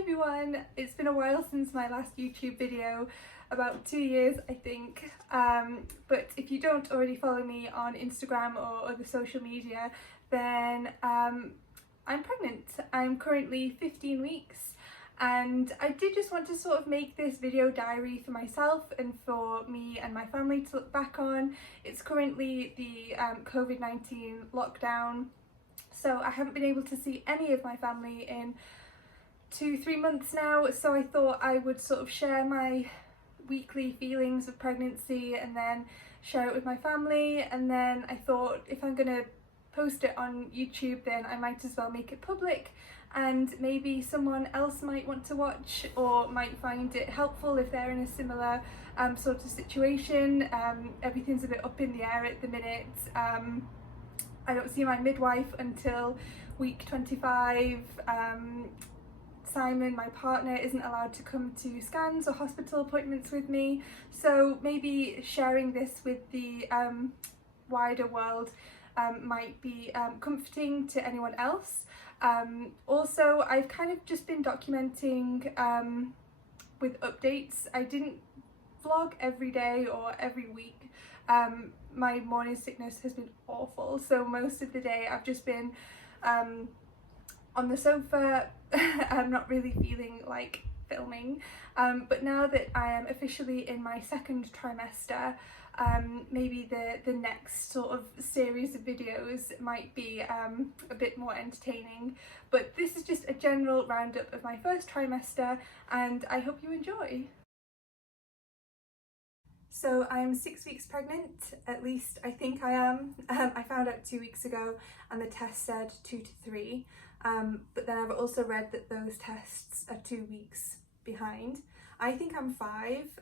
everyone, it's been a while since my last YouTube video, about 2 years I think, but if you don't already follow me on Instagram or other social media, then I'm pregnant. I'm currently 15 weeks and I did just want to sort of make this video diary for myself and for me and my family to look back on. It's currently the COVID-19 lockdown, so I haven't been able to see any of my family in 2-3 months now, so I thought I would sort of share my weekly feelings of pregnancy and then share it with my family. And then I thought if I'm gonna post it on YouTube, then I might as well make it public, and maybe someone else might want to watch or might find it helpful if they're in a similar sort of situation. Everything's a bit up in the air at the minute. I don't see my midwife until week 25. Simon, my partner, isn't allowed to come to scans or hospital appointments with me, so maybe sharing this with the wider world might be comforting to anyone else. Also, I've kind of just been documenting with updates. I didn't vlog every day or every week. My morning sickness has been awful, so most of the day I've just been on the sofa. I'm not really feeling like filming, but now that I am officially in my second trimester, maybe the next sort of series of videos might be a bit more entertaining. But this is just a general roundup of my first trimester, and I hope you enjoy. So I'm 6 weeks pregnant, at least I think I am. I found out 2 weeks ago and the test said 2 to 3, but then I've also read that those tests are 2 weeks behind. I think I'm 5,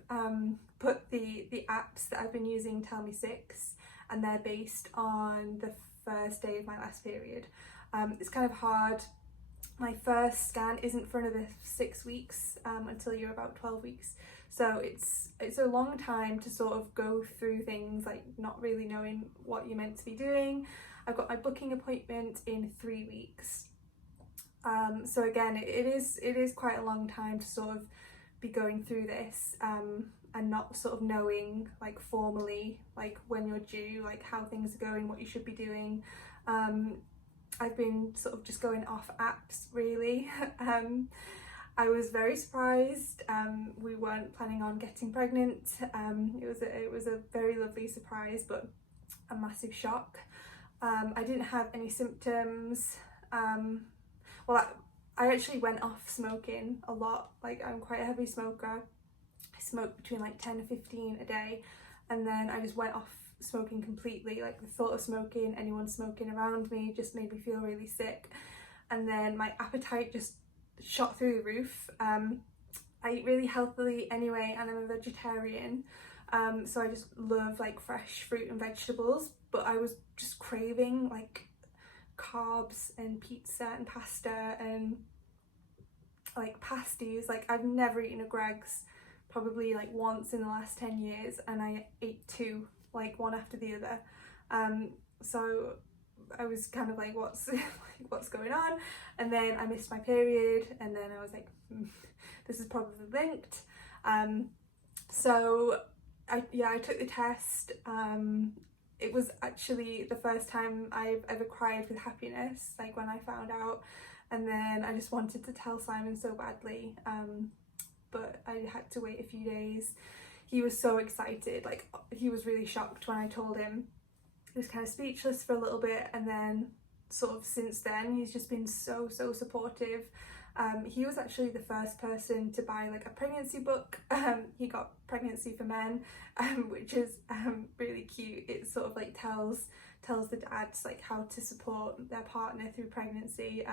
but the apps that I've been using tell me 6, and they're based on the first day of my last period. It's kind of hard. My first scan isn't for another 6 weeks until you're about 12 weeks. So it's a long time to sort of go through things, like not really knowing what you're meant to be doing. I've got my booking appointment in 3 weeks. So again, it is quite a long time to sort of be going through this and not sort of knowing like formally like when you're due, like how things are going, what you should be doing. I've been sort of just going off apps really. I was very surprised. We weren't planning on getting pregnant. It was a very lovely surprise, but a massive shock. I didn't have any symptoms. Well, I actually went off smoking a lot. Like, I'm quite a heavy smoker. I smoke between like 10 and 15 a day, and then I just went off smoking completely. Like, the thought of smoking, anyone smoking around me, just made me feel really sick. And then my appetite just shot through the roof. I eat really healthily anyway, and I'm a vegetarian, so I just love like fresh fruit and vegetables, but I was just craving like carbs and pizza and pasta and like pasties. Like, I've never eaten a Greggs probably like once in the last 10 years, and I ate 2, like one after the other. So I was kind of like, what's going on? And then I missed my period, and then I was like, this is probably linked. So I took the test. It was actually the first time I've ever cried with happiness, like when I found out, and then I just wanted to tell Simon so badly, but I had to wait a few days. He was so excited, like he was really shocked when I told him. He was kind of speechless for a little bit, and then sort of since then he's just been so supportive. He was actually the first person to buy like a pregnancy book. He got Pregnancy for Men, which is really cute. It sort of like tells the dads like how to support their partner through pregnancy,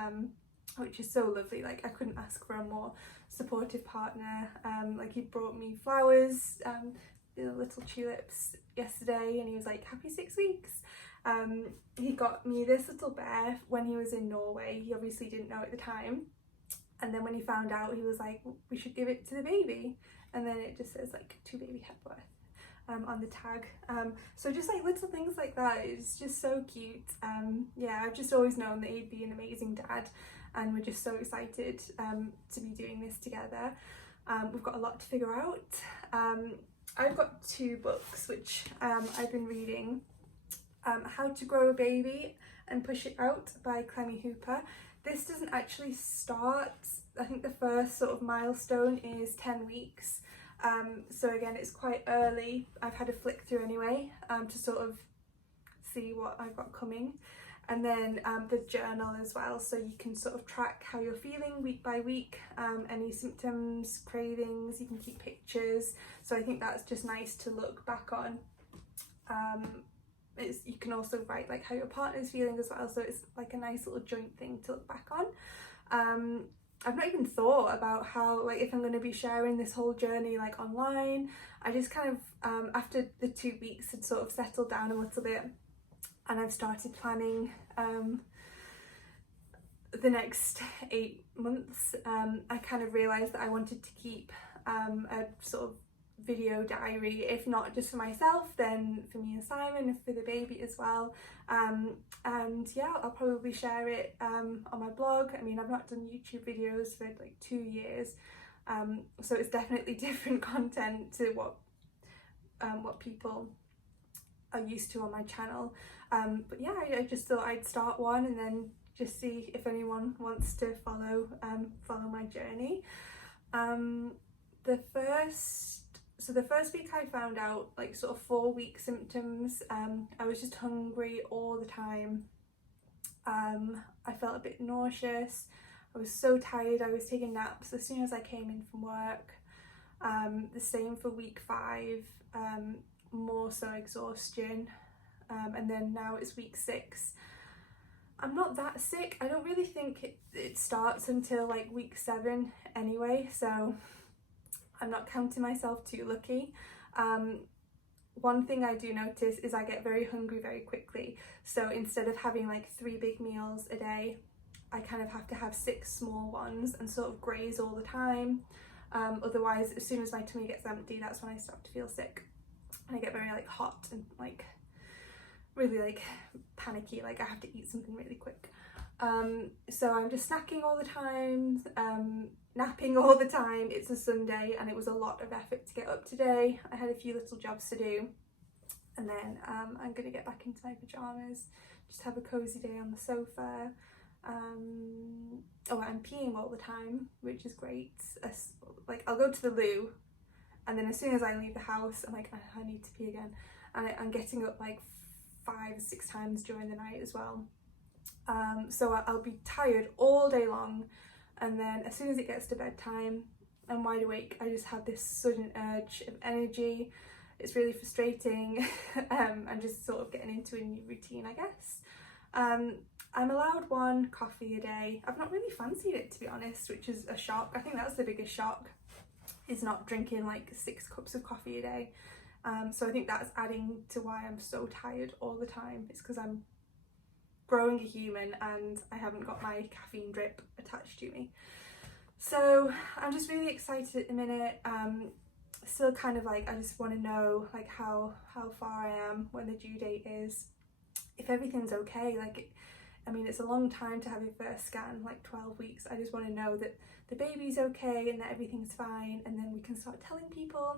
which is so lovely. Like, I couldn't ask for a more supportive partner. Like, he brought me flowers, the little tulips, yesterday, and he was like, happy 6 weeks. He got me this little bear when he was in Norway. He obviously didn't know at the time, and then when he found out, he was like, we should give it to the baby, and then it just says like to baby Hepworth on the tag. So just like little things like that, it's just so cute. Yeah, I've just always known that he'd be an amazing dad, and we're just so excited to be doing this together. We've got a lot to figure out. I've got 2 books which I've been reading. How to Grow a Baby and Push It Out by Clemmy Hooper. This doesn't actually start, I think the first sort of milestone is 10 weeks. So again, it's quite early. I've had a flick through anyway to sort of see what I've got coming. And then the journal as well, so you can sort of track how you're feeling week by week, any symptoms, cravings, you can keep pictures. So I think that's just nice to look back on. You can also write like how your partner's feeling as well, so it's like a nice little joint thing to look back on. I've not even thought about how, like, if I'm going to be sharing this whole journey like online. I just kind of after the 2 weeks had sort of settled down a little bit, and I've started planning the next 8 months. I kind of realised that I wanted to keep a sort of video diary, if not just for myself, then for me and Simon, and for the baby as well. And yeah, I'll probably share it on my blog. I mean, I've not done YouTube videos for like 2 years, so it's definitely different content to what people are used to on my channel. But yeah, I just thought I'd start one and then just see if anyone wants to follow my journey. The first week I found out like sort of 4-week symptoms. I was just hungry all the time. I felt a bit nauseous. I was so tired. I was taking naps as soon as I came in from work. The same for week 5, more so exhaustion. And then now it's week 6. I'm not that sick. I don't really think it starts until like week 7 anyway, so I'm not counting myself too lucky. One thing I do notice is I get very hungry very quickly. So instead of having like 3 big meals a day, I kind of have to have 6 small ones and sort of graze all the time. Otherwise, as soon as my tummy gets empty, that's when I start to feel sick. And I get very like hot and like really like panicky, like I have to eat something really quick. So I'm just snacking all the time, napping all the time. It's a Sunday and it was a lot of effort to get up today. I had a few little jobs to do, and then I'm gonna get back into my pajamas, just have a cozy day on the sofa. Oh, I'm peeing all the time, which is great. Like I'll go to the loo, and then as soon as I leave the house, I'm like, I need to pee again, and I'm getting up like 5 or 6 times during the night as well. So I'll be tired all day long, and then as soon as it gets to bedtime, I'm wide awake. I just have this sudden urge of energy. It's really frustrating. I'm just sort of getting into a new routine, I guess. I'm allowed 1 coffee a day. I've not really fancied it, to be honest, which is a shock. I think that's the biggest shock, is not drinking like 6 cups of coffee a day. So I think that's adding to why I'm so tired all the time. It's because I'm growing a human and I haven't got my caffeine drip attached to me. So I'm just really excited at the minute. Still kind of like, I just want to know like how far I am, when the due date is, if everything's okay. Like, I mean, it's a long time to have your first scan, like 12 weeks. I just want to know that the baby's okay and that everything's fine, and then we can start telling people.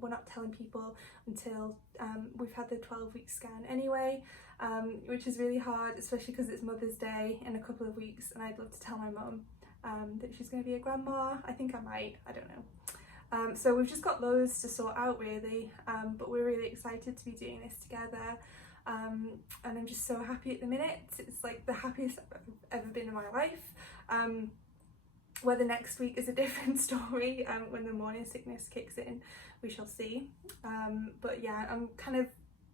We're not telling people until we've had the 12-week scan anyway, which is really hard, especially because it's Mother's Day in a couple of weeks, and I'd love to tell my mum that she's going to be a grandma. I think I might, I don't know. So we've just got loads to sort out really, but we're really excited to be doing this together. And I'm just so happy at the minute. It's like the happiest I've ever been in my life. Whether next week is a different story, when the morning sickness kicks in, we shall see. But yeah, I'm kind of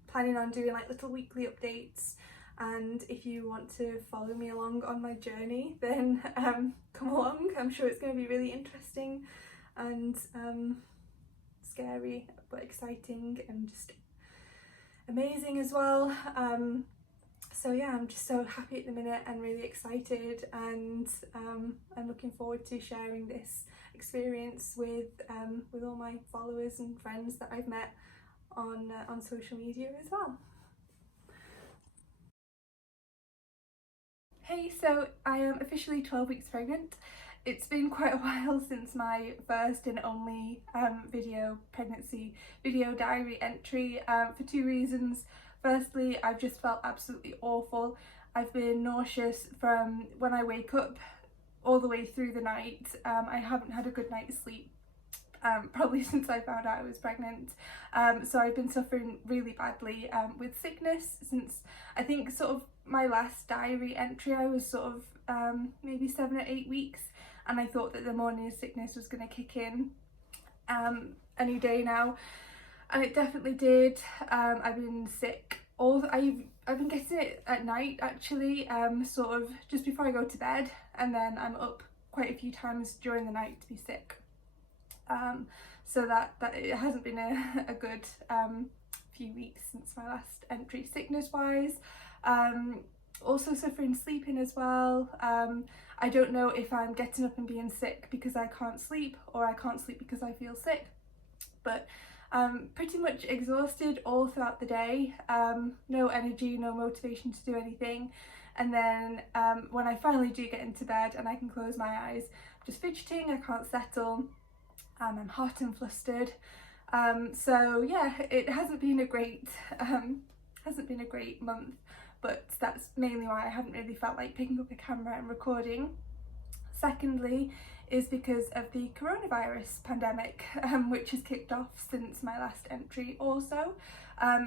planning on doing like little weekly updates, and if you want to follow me along on my journey, then come along. I'm sure it's going to be really interesting and scary but exciting and just amazing as well. So yeah, I'm just so happy at the minute and really excited, and I'm looking forward to sharing this experience with all my followers and friends that I've met on social media as well. Hey, so I am officially 12 weeks pregnant. It's been quite a while since my first and only pregnancy video diary entry, for two reasons. Firstly, I've just felt absolutely awful. I've been nauseous from when I wake up all the way through the night. I haven't had a good night's sleep probably since I found out I was pregnant. So I've been suffering really badly with sickness since I think sort of my last diary entry. I was sort of maybe 7 or 8 weeks, and I thought that the morning sickness was going to kick in any day now, and it definitely did. I've been sick I've been getting it at night actually, sort of just before I go to bed, and then I'm up quite a few times during the night to be sick. So that it hasn't been a good few weeks since my last entry sickness wise. Also suffering sleeping as well. I don't know if I'm getting up and being sick because I can't sleep, or I can't sleep because I feel sick, but pretty much exhausted all throughout the day. No energy, no motivation to do anything, and then when I finally do get into bed and I can close my eyes, I'm just fidgeting, I can't settle. I'm hot and flustered. So yeah, it hasn't been a great month, but that's mainly why I haven't really felt like picking up a camera and recording. Secondly, is because of the coronavirus pandemic, which has kicked off since my last entry also.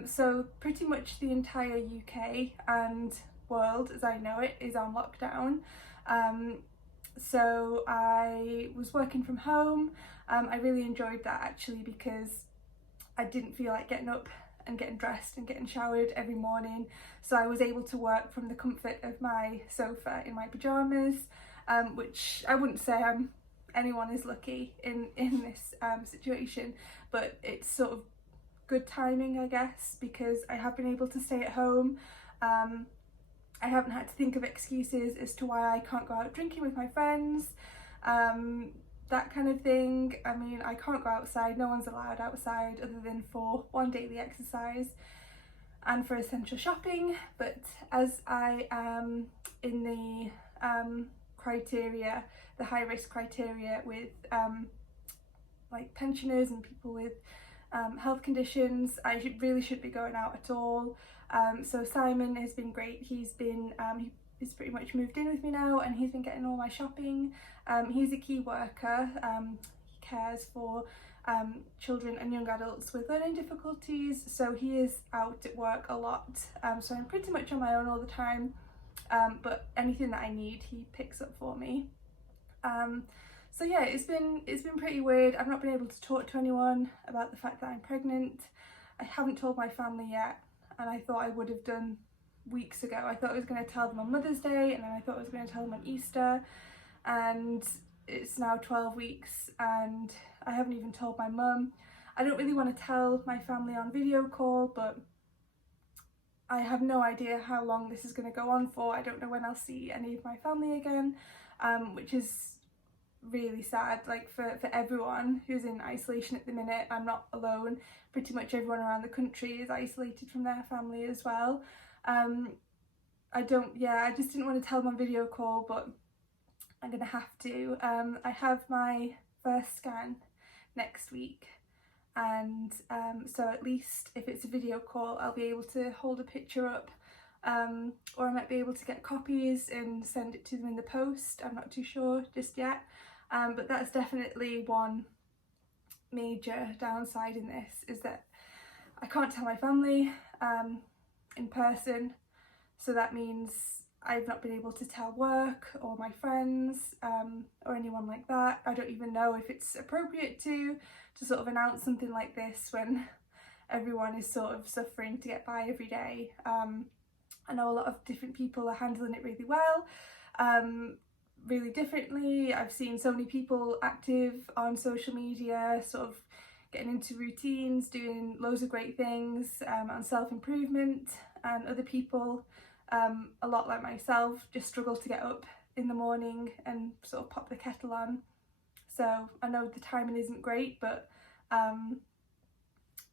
So pretty much the entire UK and world as I know it is on lockdown. So I was working from home. I really enjoyed that actually, because I didn't feel like getting up and getting dressed and getting showered every morning, so I was able to work from the comfort of my sofa in my pyjamas, which I wouldn't say anyone is lucky in this situation, but it's sort of good timing I guess, because I have been able to stay at home. I haven't had to think of excuses as to why I can't go out drinking with my friends, that kind of thing. I mean, I can't go outside, no one's allowed outside other than for one daily exercise and for essential shopping, but as I am in the criteria, the high risk criteria with like pensioners and people with health conditions, I really shouldn't be going out at all. So Simon has been great. He's he's pretty much moved in with me now, and he's been getting all my shopping. He's a key worker. He cares for children and young adults with learning difficulties, so he is out at work a lot. So I'm pretty much on my own all the time, but anything that I need he picks up for me. So yeah, it's been pretty weird. I've not been able to talk to anyone about the fact that I'm pregnant. I haven't told my family yet, and I thought I would have done weeks ago. I thought I was going to tell them on Mother's Day, and then I thought I was going to tell them on Easter, and it's now 12 weeks and I haven't even told my mum. I don't really want to tell my family on video call, but I have no idea how long this is going to go on for. I don't know when I'll see any of my family again, which is really sad, like for everyone who's in isolation at the minute. I'm not alone. Pretty much everyone around the country is isolated from their family as well. I just didn't want to tell them on video call, but I'm gonna have to. I have my first scan next week, and so at least if it's a video call I'll be able to hold a picture up, or I might be able to get copies and send it to them in the post. I'm not too sure just yet, but that's definitely one major downside in this, is that I can't tell my family in person, so that means I've not been able to tell work or my friends, or anyone like that. I don't even know if it's appropriate to sort of announce something like this when everyone is sort of suffering to get by every day. I know a lot of different people are handling it really well, really differently. I've seen so many people active on social media, sort of getting into routines, doing loads of great things, on self-improvement, and other people, a lot like myself, just struggle to get up in the morning and sort of pop the kettle on. So I know the timing isn't great, but I'm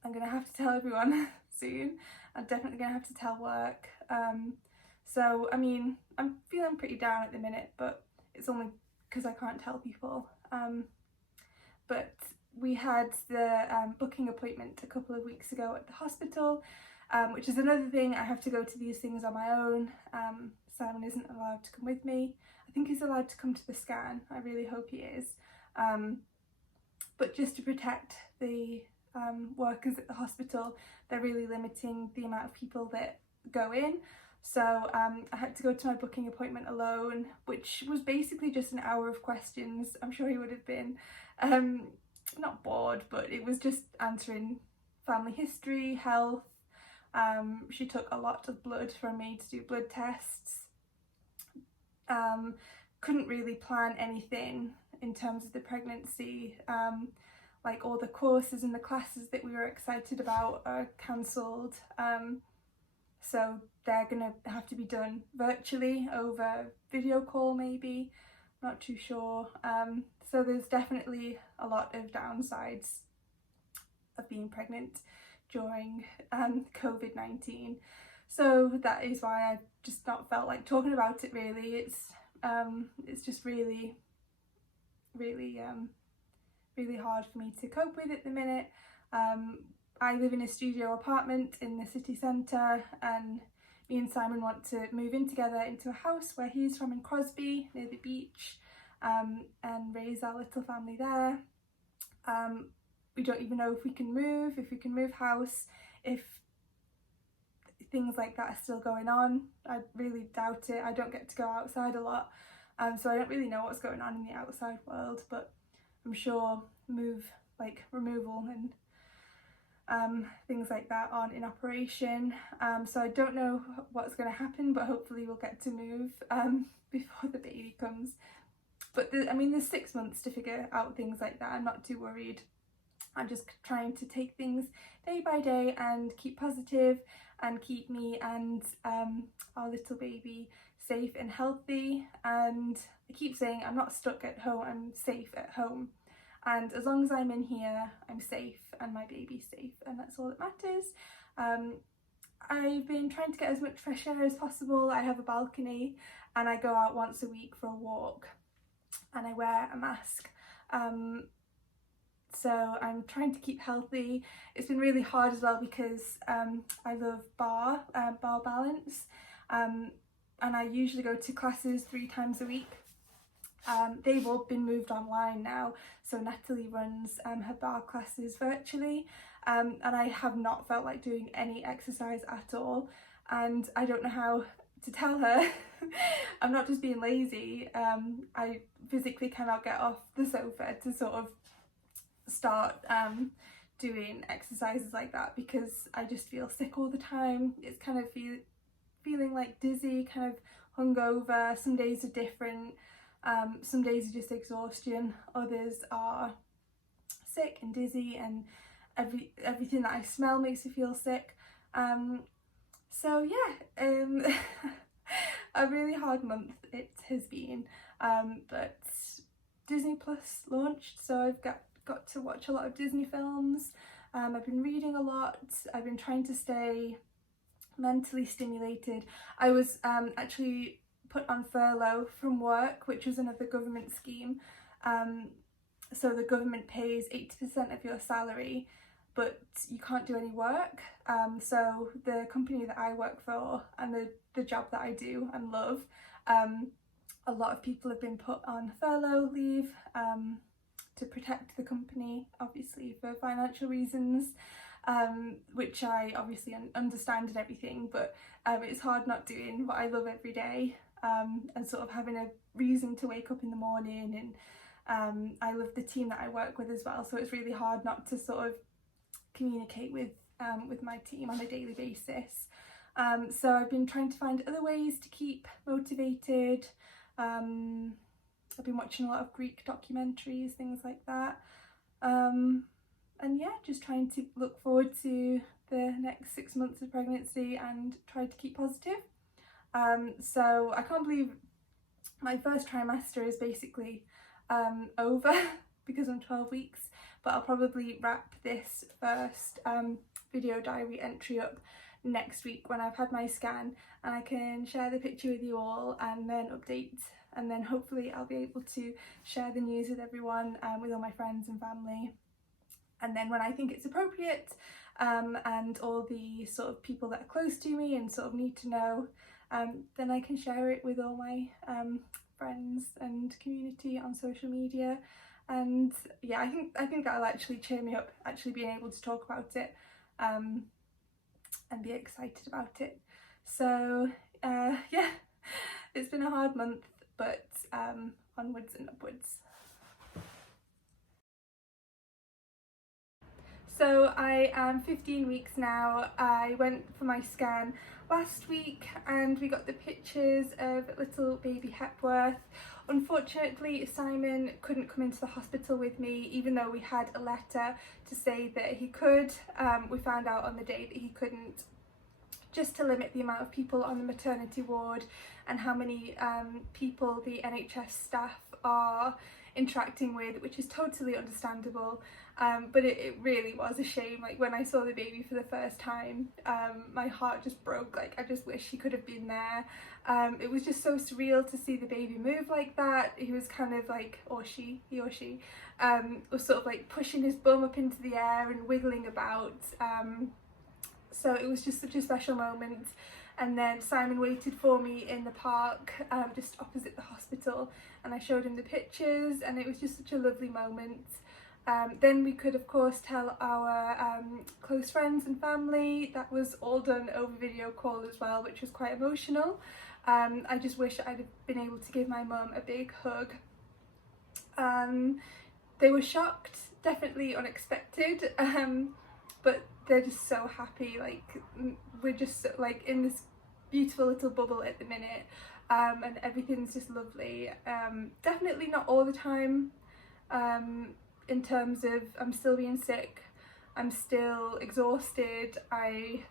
gonna have to tell everyone soon. I'm definitely gonna have to tell work. So I mean, I'm feeling pretty down at the minute, but it's only because I can't tell people. But we had the booking appointment a couple of weeks ago at the hospital, which is another thing. I have to go to these things on my own. Simon isn't allowed to come with me. I think he's allowed to come to the scan. I really hope he is. But just to protect the workers at the hospital, they're really limiting the amount of people that go in. So I had to go to my booking appointment alone, which was basically just an hour of questions. I'm sure he would have been not bored, but it was just answering family history, health. She took a lot of blood from me to do blood tests. Couldn't really plan anything in terms of the pregnancy. Like all the courses and the classes that we were excited about are cancelled. So they're gonna have to be done virtually over video call maybe, not too sure. So there's definitely a lot of downsides of being pregnant during COVID-19. So that is why I've just not felt like talking about it really. It's just really hard for me to cope with at the minute. I live in a studio apartment in the city centre, and me and Simon want to move in together into a house where he's from in Crosby, near the beach, and raise our little family there. We don't even know if we can move house, if things like that are still going on. I really doubt it. I don't get to go outside a lot, so I don't really know what's going on in the outside world, but I'm sure removal and things like that aren't in operation. So I don't know what's going to happen, but hopefully we'll get to move before the baby comes. But I mean, there's 6 months to figure out things like that. I'm not too worried. I'm just trying to take things day by day and keep positive and keep me and our little baby safe and healthy. And I keep saying I'm not stuck at home, I'm safe at home. And as long as I'm in here, I'm safe and my baby's safe, and that's all that matters. I've been trying to get as much fresh air as possible. I have a balcony and I go out once a week for a walk and I wear a mask. So I'm trying to keep healthy. It's been really hard as well because I love bar balance, and I usually go to classes 3 times a week. They've all been moved online now, so Natalie runs her bar classes virtually, and I have not felt like doing any exercise at all, and I don't know how to tell her. I'm not just being lazy. I physically cannot get off the sofa to sort of start doing exercises like that because I just feel sick all the time. It's kind of feeling like dizzy, kind of hungover. Some days are different. Some days are just exhaustion, others are sick and dizzy, and everything that I smell makes me feel sick. So yeah, a really hard month it has been, but Disney Plus launched, so I've got to watch a lot of Disney films. I've been reading a lot. I've been trying to stay mentally stimulated. I was actually put on furlough from work, which was another government scheme. So the government pays 80% of your salary, but you can't do any work. So the company that I work for and the job that I do and love, a lot of people have been put on furlough leave to protect the company, obviously for financial reasons, which I obviously understand and everything, but it's hard not doing what I love every day. And sort of having a reason to wake up in the morning, and I love the team that I work with as well, so it's really hard not to sort of communicate with my team on a daily basis. So I've been trying to find other ways to keep motivated. I've been watching a lot of Greek documentaries, things like that, and yeah, just trying to look forward to the next 6 months of pregnancy and try to keep positive. So I can't believe my first trimester is basically over because I'm 12 weeks, but I'll probably wrap this first video diary entry up next week when I've had my scan, and I can share the picture with you all and then update, and then hopefully I'll be able to share the news with everyone, with all my friends and family. And then when I think it's appropriate, and all the sort of people that are close to me and sort of need to know, then I can share it with all my friends and community on social media. And yeah, I think that'll actually cheer me up, actually being able to talk about it, and be excited about it. So yeah, it's been a hard month, but onwards and upwards. So I am 15 weeks now. I went for my scan last week and we got the pictures of little baby Hepworth. Unfortunately, Simon couldn't come into the hospital with me, even though we had a letter to say that he could. We found out on the day that he couldn't, just to limit the amount of people on the maternity ward and how many people the NHS staff are interacting with, which is totally understandable. But it really was a shame. Like, when I saw the baby for the first time, my heart just broke. Like, I just wish he could have been there. It was just so surreal to see the baby move like that. He was kind of like, he or she was sort of like pushing his bum up into the air and wiggling about. So it was just such a special moment. And then Simon waited for me in the park, just opposite the hospital, and I showed him the pictures, and it was just such a lovely moment. Then we could of course tell our close friends and family. That was all done over video call as well, which was quite emotional. I just wish I'd have been able to give my mum a big hug. They were shocked, definitely unexpected, but they're just so happy. Like, we're just like in this beautiful little bubble at the minute, and everything's just lovely. Definitely not all the time, in terms of I'm still being sick, I'm still exhausted, I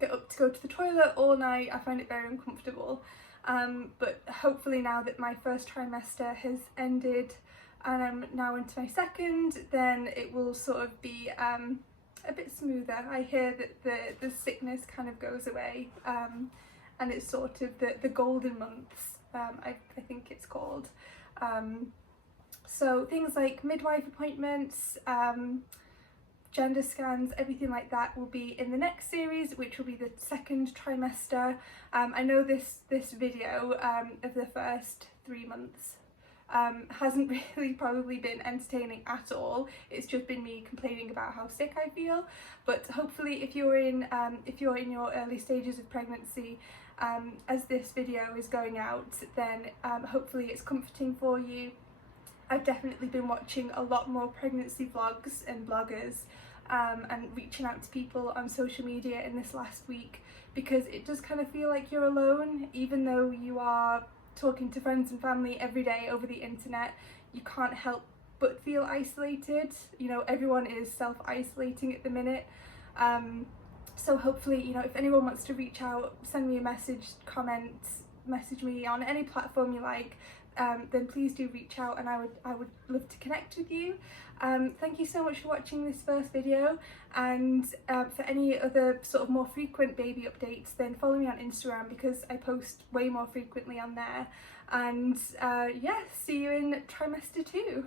get up to go to the toilet all night, I find it very uncomfortable, but hopefully now that my first trimester has ended and I'm now into my second, then it will sort of be a bit smoother. I hear that the sickness kind of goes away, and it's sort of the golden months, I think it's called. So things like midwife appointments, gender scans, everything like that will be in the next series, which will be the second trimester. I know this video of the first 3 months hasn't really probably been entertaining at all. It's just been me complaining about how sick I feel, but hopefully if you're in your early stages of pregnancy, as this video is going out, then hopefully it's comforting for you. I've definitely been watching a lot more pregnancy vlogs and bloggers, and reaching out to people on social media in this last week, because it does kind of feel like you're alone. Even though you are talking to friends and family every day over the internet, you can't help but feel isolated. You know, everyone is self-isolating at the minute. So hopefully, you know, if anyone wants to reach out, send me a message, comment, message me on any platform you like, then please do reach out, and I would love to connect with you. Thank you so much for watching this first video, and for any other sort of more frequent baby updates, then follow me on Instagram, because I post way more frequently on there. And yeah, see you in trimester 2.